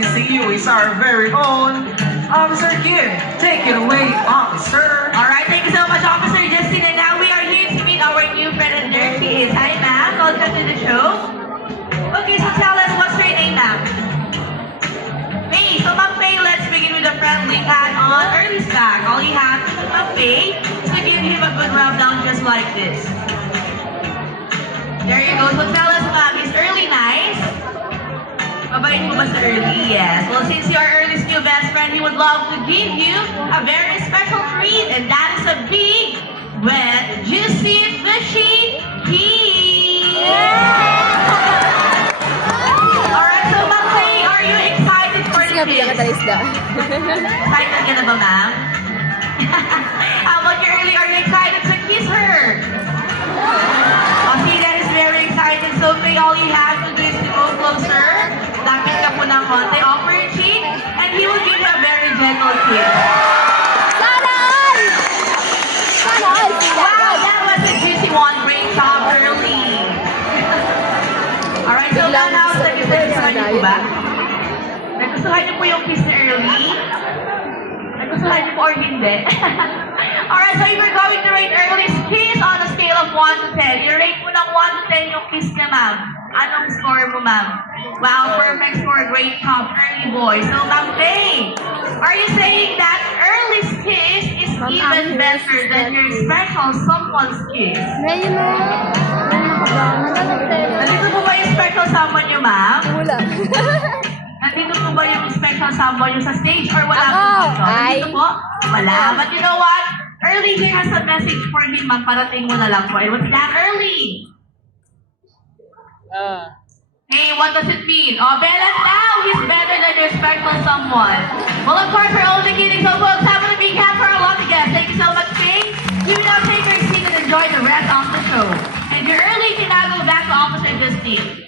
SCCU is our very own Officer Kim. Take it away, Officer. Alright, thank you so much, Officer Justin. And now we are here to meet our new friend and there she is. Hi, ma'am. Welcome to the show. Okay, so tell us, what's your name, ma'am? Faye. So, Ma'am Faye, let's begin with the friendly pat on early stack. All you have to do, Ma'am Faye, is to give him a good rub down just like this. There you go. So, tell us, ma'am, is early nice? Mabait mo ba sa early? Yes. Well, since you are Early's new best friend, he would love to give you a very special treat, and that is a big, wet, juicy, fishy key. Alright, so Ma'am Faye, are you excited for the kiss? Excited ka na ba, ma'am? How about you, Early? Are you excited to kiss her? Oh, see, that is very exciting. So, Faye, all you have to do is to go closer. Lapit ka po ng konti, offer your cheek, and he will give you a very gentle kiss. Wow, that was a juicy one. Great job, Early. Alright, so now, nagustuhan niyo po ba? Nagustuhan niyo po yung kiss ni Early? Nagustuhan niyo po or hindi? Alright, so if we're going to rate Early's kiss on a scale of 1 to 10, i-rate mo ng 1 to 10 yung kiss niya, ma'am. Anong score mo, ma'am? Wow, perfect score. Great job, Early boy. So, Ma'am Faye, are you saying that Early's kiss is even better than your special someone's kiss? Nandito po ba yung special someone niyo, ma'am? Wala. Nandito po ba yung special someone niyo sa stage or wala po dito? Ay. Nandito po? Wala. But you know what? Early here has a message for me, ma'am. Parating mo na lang po. And what's that, Early? Hey, what does it mean? Oh, Bella, now he's better than your special someone. Well, of course, we're only kidding. So, folks, have a big hand for our lucky guest. Thank you so much, Faye. You now take your seat and enjoy the rest of the show. And you're early to now go back to Officer Justine.